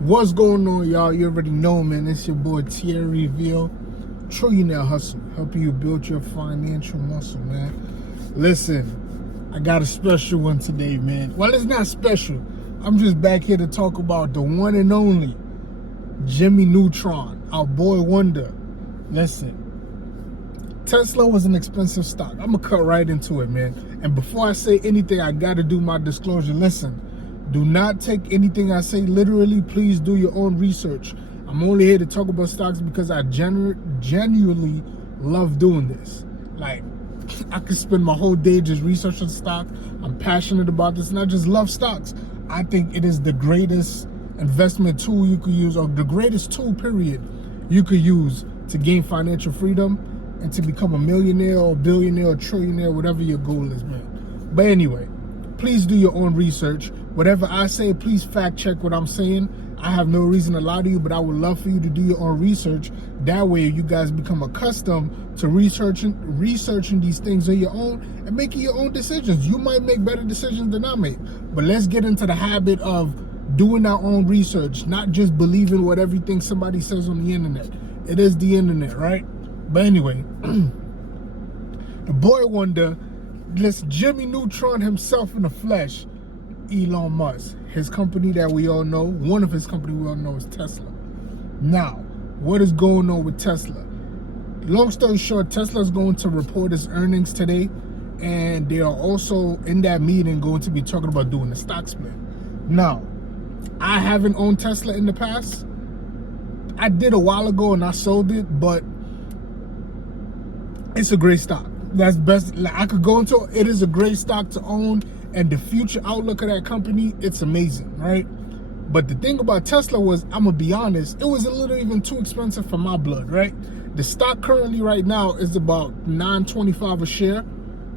What's going on, y'all? You already know, man. It's your boy Thierry Ville, Trillionaire Hustle, helping you build your financial muscle, man. Listen, I got a special one today, man. Well, it's not special. I'm just back here to talk about the one and only Jimmy Neutron, our boy Wonder. Listen, Tesla was an expensive stock. I'm gonna cut right into it, man. And before I say anything, I gotta do my disclosure. Listen, do not take anything I say literally. Please do your own research. I'm only here to talk about stocks because I genuinely love doing this. Like, I could spend my whole day just researching stock. I'm passionate about this, and I just love stocks. I think it is the greatest investment tool you could use, or the greatest tool, period, you could use to gain financial freedom and to become a millionaire or billionaire or trillionaire, whatever your goal is, man. But anyway, please do your own research. Whatever I say, please fact check what I'm saying. I have no reason to lie to you, but I would love for you to do your own research. That way you guys become accustomed to researching these things on your own and making your own decisions. You might make better decisions than I make. But let's get into the habit of doing our own research, not just believing what everything somebody says on the internet. It is the internet, right? But anyway, the boy Wonder, listen, Jimmy Neutron himself in the flesh, Elon Musk, his company that we all know, one of his company we all know is Tesla. Now, what is going on with Tesla? Long story short, Tesla is going to report its earnings today, and they are also in that meeting going to be talking about doing a stock split. Now, I haven't owned Tesla in the past. I did a while ago and I sold it, but it's a great stock. That's best. Like, I could go into it. It is a great stock to own, and the future outlook of that company, it's amazing, right? But the thing about Tesla was, I'm gonna be honest, it was a little even too expensive for my blood, right? The stock currently right now is about $9.25 a share,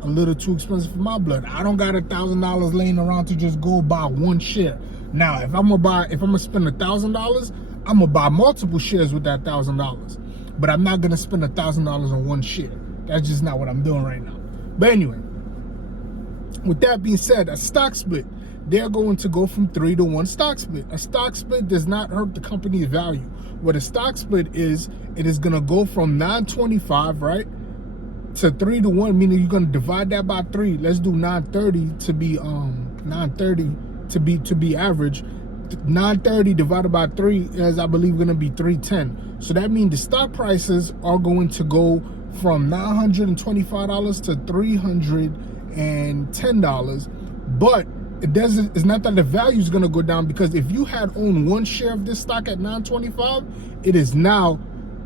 a little too expensive for my blood. I don't got $1,000 laying around to just go buy one share. Now, if I'm gonna spend $1,000, I'm gonna buy multiple shares with that $1,000. But I'm not gonna spend $1,000 on one share. That's just not what I'm doing right now. But anyway, with that being said, a stock split, they're going to go from 3 to 1 stock split. A stock split does not hurt the company's value. What a stock split is, it is going to go from 925, right, to 3 to 1, meaning you're going to divide that by 3. Let's do 930 to be 930 to be average. 930 divided by 3 is, I believe, going to be 310. So that means the stock prices are going to go from $925 to $310. But it's not that the value is going to go down, because if you had owned one share of this stock at $925, it is now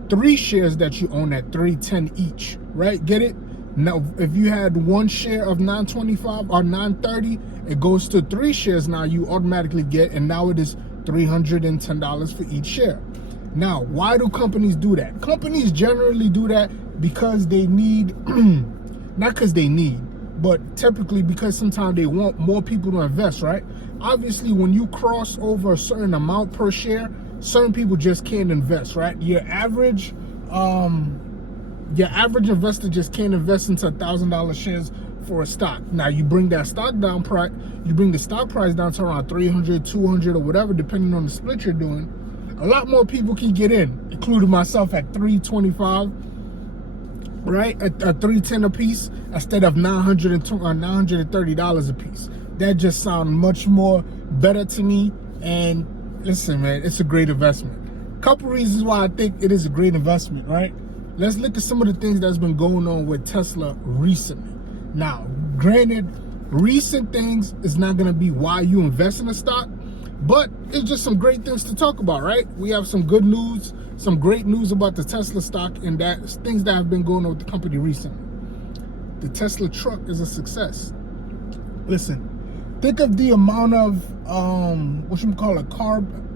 3 shares that you own at $310 each, right? Get it? Now, if you had one share of $925 or $930, it goes to 3 shares now you automatically get, and now it is $310 for each share. Now, why do companies do that? Companies generally do that because they need, not because they need, but typically because sometimes they want more people to invest, right? Obviously, when you cross over a certain amount per share, certain people just can't invest, right? Your average investor just can't invest into $1,000 shares for a stock. Now, you bring that stock down, you bring the stock price down to around 300, 200, or whatever, depending on the split you're doing. A lot more people can get in, including myself, at 325, right? At 310 a piece instead of $930 a piece. That just sounds much more better to me. And listen, man, it's a great investment. Couple reasons why I think it is a great investment, right? Let's look at some of the things that's been going on with Tesla recently. Now, granted, recent things is not going to be why you invest in a stock, but it's just some great things to talk about, right? We have some good news, some great news about the Tesla stock, and that's things that have been going on with the company recently. The Tesla truck is a success. Listen, think of the amount of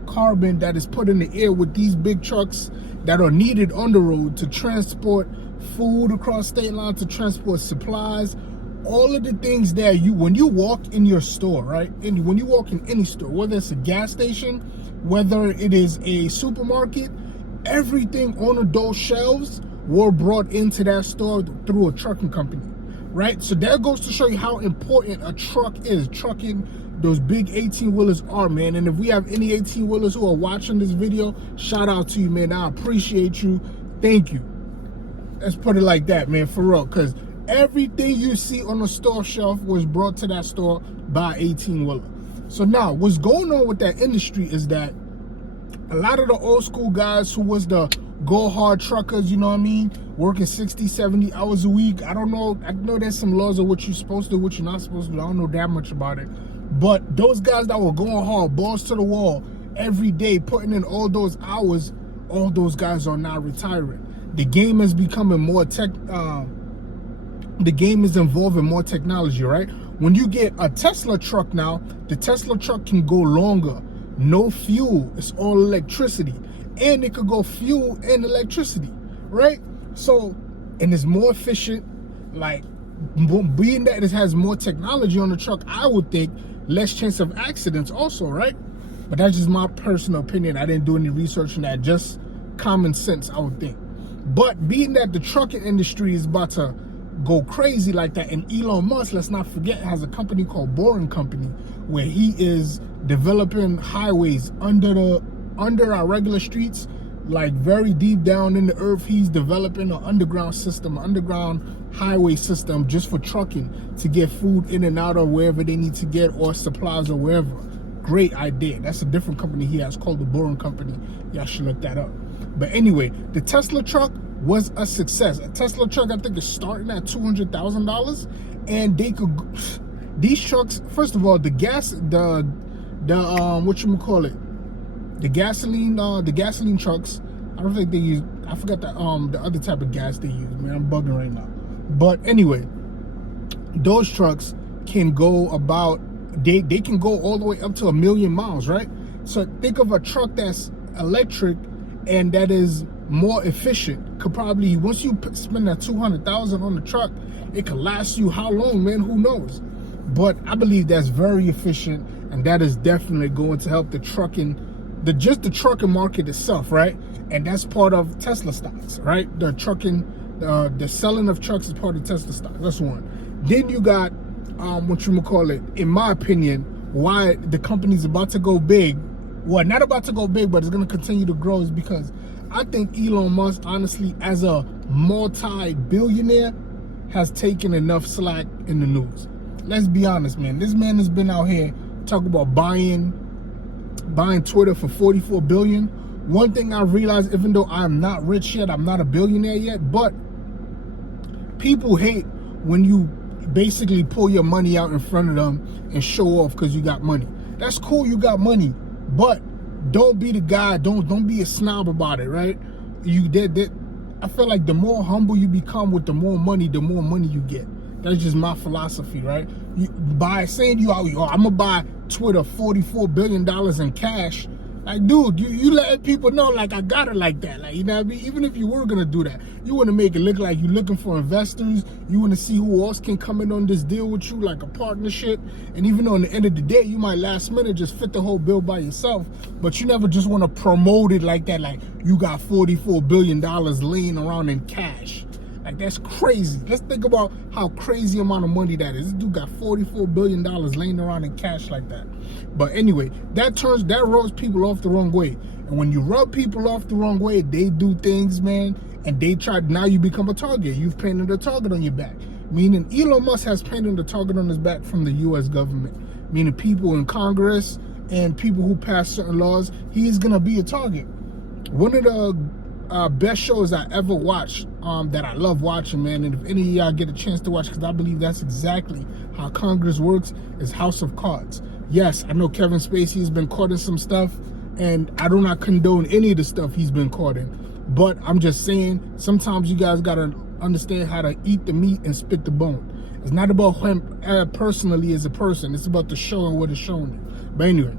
carbon that is put in the air with these big trucks that are needed on the road to transport food across state lines, to transport supplies, all of the things that when you walk in your store, right? And when you walk in any store, whether it's a gas station, whether it is a supermarket, everything on those shelves were brought into that store through a trucking company. right? So that goes to show you how important a truck is. Trucking, those big 18-wheelers are, man. And if we have any 18-wheelers who are watching this video, shout out to you, man. I appreciate you. Thank you. Let's put it like that, man, for real. Because everything you see on the store shelf was brought to that store by 18-wheeler. So now, what's going on with that industry is that a lot of the old school guys who was the go hard truckers, you know what I mean, working 60, 70 hours a week. I don't know. I know there's some laws of what you're supposed to do, what you're not supposed to do. I don't know that much about it. But those guys that were going hard, balls to the wall, every day, putting in all those hours, all those guys are now retiring. The game is becoming more the game is involving more technology, right? When you get a Tesla truck now, the Tesla truck can go longer. No fuel, it's all electricity. And it could go fuel and electricity, right? So, and it's more efficient. Like, being that it has more technology on the truck, I would think less chance of accidents also, right? But that's just my personal opinion. I didn't do any research on that, just common sense, I would think. But being that the trucking industry is about to go crazy like that, and Elon Musk, let's not forget, has a company called Boring Company, where he is developing highways under our regular streets, like very deep down in the earth. He's developing an underground system, an underground highway system just for trucking to get food in and out of wherever they need to get, or supplies or wherever. Great idea. That's a different company he has called the Boring Company. Y'all should look that up. But anyway, the Tesla truck was a success. A Tesla truck, I think, is starting at $200,000, and they could. These trucks, first of all, the gas, the gasoline trucks, I don't think they use, I forgot the other type of gas they use, man. I'm bugging right now. But anyway, those trucks can go about, they can go all the way up to 1 million miles, right? So think of a truck that's electric and that is more efficient. Could probably, once you spend that $200,000 on the truck, it could last you how long, man? Who knows? But I believe that's very efficient, and that is definitely going to help the trucking, just the trucking market itself, right? And that's part of Tesla stocks, right? The trucking, the selling of trucks is part of Tesla stocks. That's one. Then you got, in my opinion, why the company's about to go big. Well, not about to go big, but it's going to continue to grow, is because I think Elon Musk, honestly, as a multi-billionaire, has taken enough slack in the news. Let's be honest, man. This man has been out here talking about buying Twitter for $44 billion. One thing I realized, even though I'm not rich yet, I'm not a billionaire yet, but people hate when you basically pull your money out in front of them and show off because you got money. That's cool, you got money, but don't be the guy, don't be a snob about it, right? I feel like the more humble you become with the more money you get. That's just my philosophy, right? By saying I'm gonna buy Twitter $44 billion in cash, like, dude, you letting people know, like, I got it like that. Like, you know what I mean? Even if you were gonna do that, you want to make it look like you're looking for investors. You want to see who else can come in on this deal with you, like a partnership. And even though, in the end of the day, you might last minute just fit the whole bill by yourself, but you never just want to promote it like that, like you got $44 billion laying around in cash. Like, that's crazy. Let's think about how crazy amount of money that is. This dude got $44 billion laying around in cash like that. But anyway, that rubs people off the wrong way. And when you rub people off the wrong way, they do things, man, and now you become a target. You've painted a target on your back. Meaning Elon Musk has painted a target on his back from the U.S. government. Meaning people in Congress and people who pass certain laws, he is going to be a target. One of the best shows I ever watched, that I love watching, man, and if any of y'all get a chance to watch, because I believe that's exactly how Congress works, is House of Cards. Yes, I know Kevin Spacey has been caught in some stuff, and I do not condone any of the stuff he's been caught in, but I'm just saying, sometimes you guys gotta understand how to eat the meat and spit the bone. It's not about him personally as a person, it's about the show and what it's showing you. But anyway,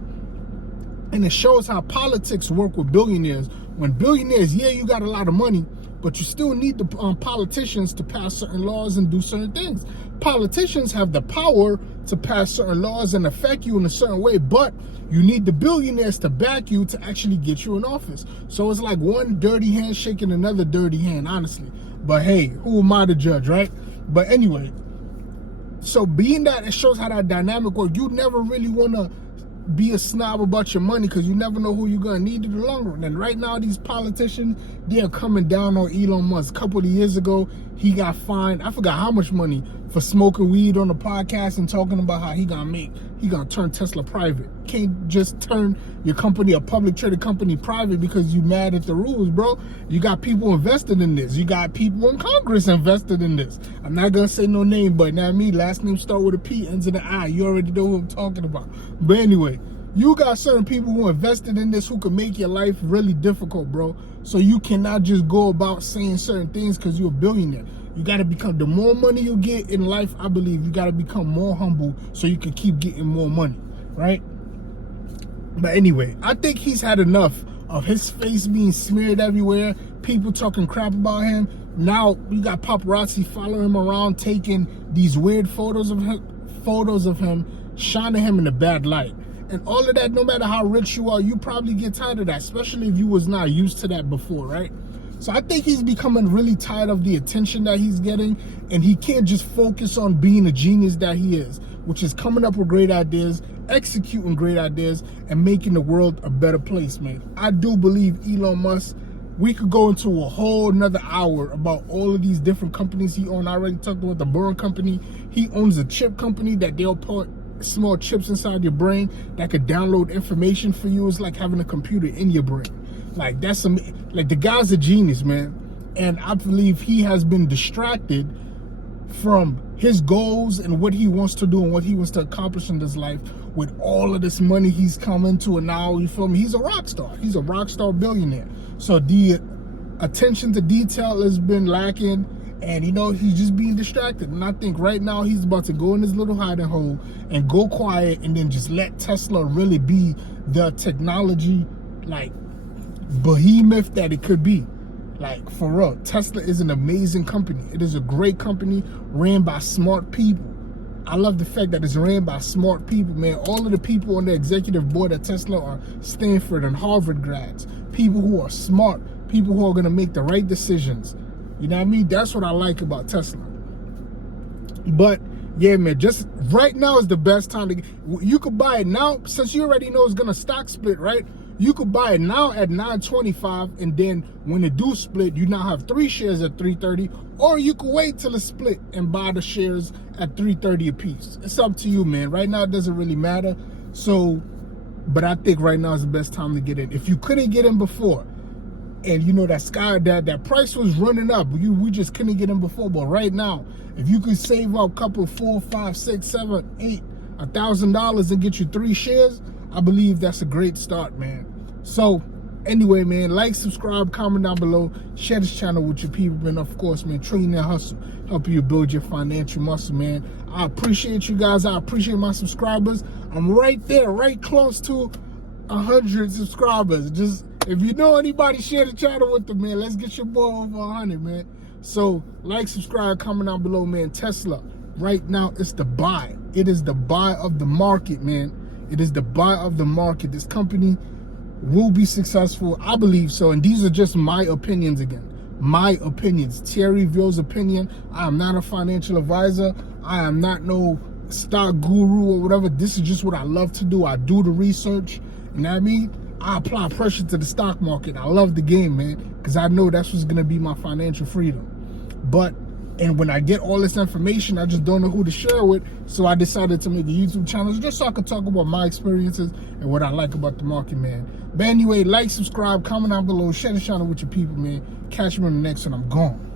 and it shows how politics work with billionaires. When billionaires, yeah, you got a lot of money, but you still need the politicians to pass certain laws and do certain things. Politicians have the power to pass certain laws and affect you in a certain way, but you need the billionaires to back you to actually get you in office. So it's like one dirty hand shaking another dirty hand, honestly. But hey, who am I to judge, right? But anyway, So being that, it shows how that dynamic works. You never really want to be a snob about your money because you never know who you're going to need in the long run. And right now, these politicians, they are coming down on Elon Musk. A couple of years ago, he got fined, I forgot how much money, for smoking weed on the podcast and talking about how he gonna turn Tesla private. Can't just turn your company, a public traded company, private because you mad at the rules, bro. You got people invested in this. You got people in Congress invested in this. I'm not gonna say no name, but now me, last name start with a P, ends in an I. You already know who I'm talking about. But anyway, you got certain people who invested in this who can make your life really difficult, bro. So you cannot just go about saying certain things because you're a billionaire. You got to become, the more money you get in life, I believe you got to become more humble so you can keep getting more money, right? But anyway, I think he's had enough of his face being smeared everywhere, people talking crap about him. Now you got paparazzi following him around, taking these weird photos of him, shining him in a bad light. And all of that, no matter how rich you are, you probably get tired of that, especially if you was not used to that before, right? So I think he's becoming really tired of the attention that he's getting, and he can't just focus on being a genius that he is, which is coming up with great ideas, executing great ideas, and making the world a better place, man. I do believe Elon Musk, we could go into a whole nother hour about all of these different companies he owns. I already talked about the Boring company. He owns a chip company that they'll put small chips inside your brain that could download information for you. It's like having a computer in your brain. Like, that's like, the guy's a genius, man. And I believe he has been distracted from his goals and what he wants to do and what he wants to accomplish in this life with all of this money he's come into. And now, you feel me, he's a rock star. He's a rock star billionaire. So the attention to detail has been lacking, and you know, he's just being distracted. And I think right now he's about to go in his little hiding hole and go quiet, and then just let Tesla really be the technology, like, behemoth that it could be. Like, for real, Tesla is an amazing company. It is a great company ran by smart people. I love the fact that it's ran by smart people, man. All of the people on the executive board at Tesla are Stanford and Harvard grads. People who are smart, people who are going to make the right decisions. You know what I mean? That's what I like about Tesla. But yeah, man, just right now is the best time to, you could buy it now, since you already know it's going to stock split, right? You could buy it now at $9.25, and then when it do split, you now have 3 shares at $3.30, or you could wait till it split and buy the shares at $3.30 a piece. It's up to you, man. Right now, it doesn't really matter. So, but I think right now is the best time to get in. If you couldn't get in before, and you know that price was running up, we just couldn't get in before. But right now, if you could save up a couple, $4, $5, $6, $7, $8, $1,000 and get you 3 shares, I believe that's a great start, man. So anyway, man, like, subscribe, comment down below, share this channel with your people, and of course, man, Trillionaire Hustle, helping you build your financial muscle, man. I appreciate you guys. I appreciate my subscribers. I'm right there, right close to 100 subscribers. Just, if you know anybody, share the channel with them, man. Let's get your boy over 100, man. So like, subscribe, comment down below, man. Tesla, right now, it's the buy. It is the buy of the market, man. It is the buy of the market. This company will be successful. I believe so. And these are just my opinions again. My opinions. Thierry Vill's opinion. I am not a financial advisor. I am not no stock guru or whatever. This is just what I love to do. I do the research. You know what I mean? I apply pressure to the stock market. I love the game, man, because I know that's what's going to be my financial freedom. But, and when I get all this information, I just don't know who to share with. So I decided to make a YouTube channel just so I could talk about my experiences and what I like about the market, man. But anyway, like, subscribe, comment down below, share the channel with your people, man. Catch me on the next one. I'm gone.